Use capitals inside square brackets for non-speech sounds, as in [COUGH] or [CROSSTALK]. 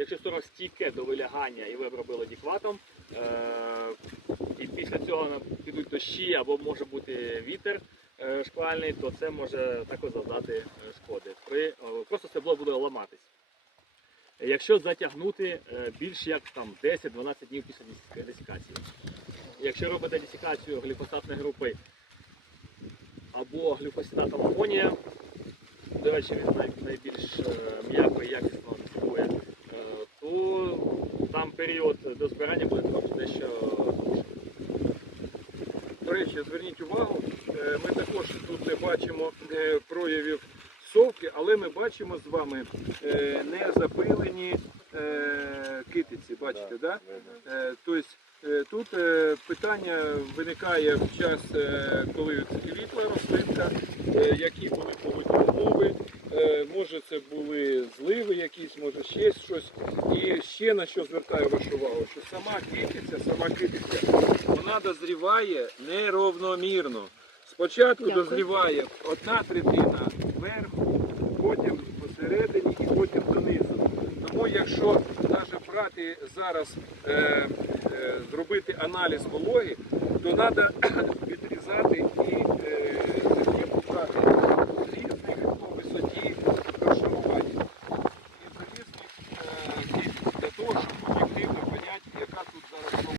Якщо сорно стійке до вилягання і ви обробили дікватом, е, і після цього підуть дощі або може бути вітер е, шквальний, то це може також завдати е, шкоди. При, е, просто стебло буде ламатись. Якщо затягнути е, більш як 10-12 днів після десіка- десікації. Якщо робите десікацію гліфосатної групи або глюкосидатом амонія, до речі, він най- найбільш е, м'яко і якісно період до збирання буде трохи дещо довший. До речі, зверніть увагу, е, ми також тут не бачимо е, проявів совки, але ми бачимо з вами е, не запилені китиці. Бачите, да? Тобто тут питання виникає в час, коли квітла рослинка, які були погодні умови. Е, Може це були зливи якісь, може ще щось. І ще на що звертаю вашу увагу, що сама китиця, сама китиця, вона дозріває неровномірно. Спочатку Дякую. дозріває одна третина вверху, потім посередині і потім донизу. Тому якщо навіть брати зараз е, е, зробити аналіз вологи, то треба [CLEARS THROAT] відрізати і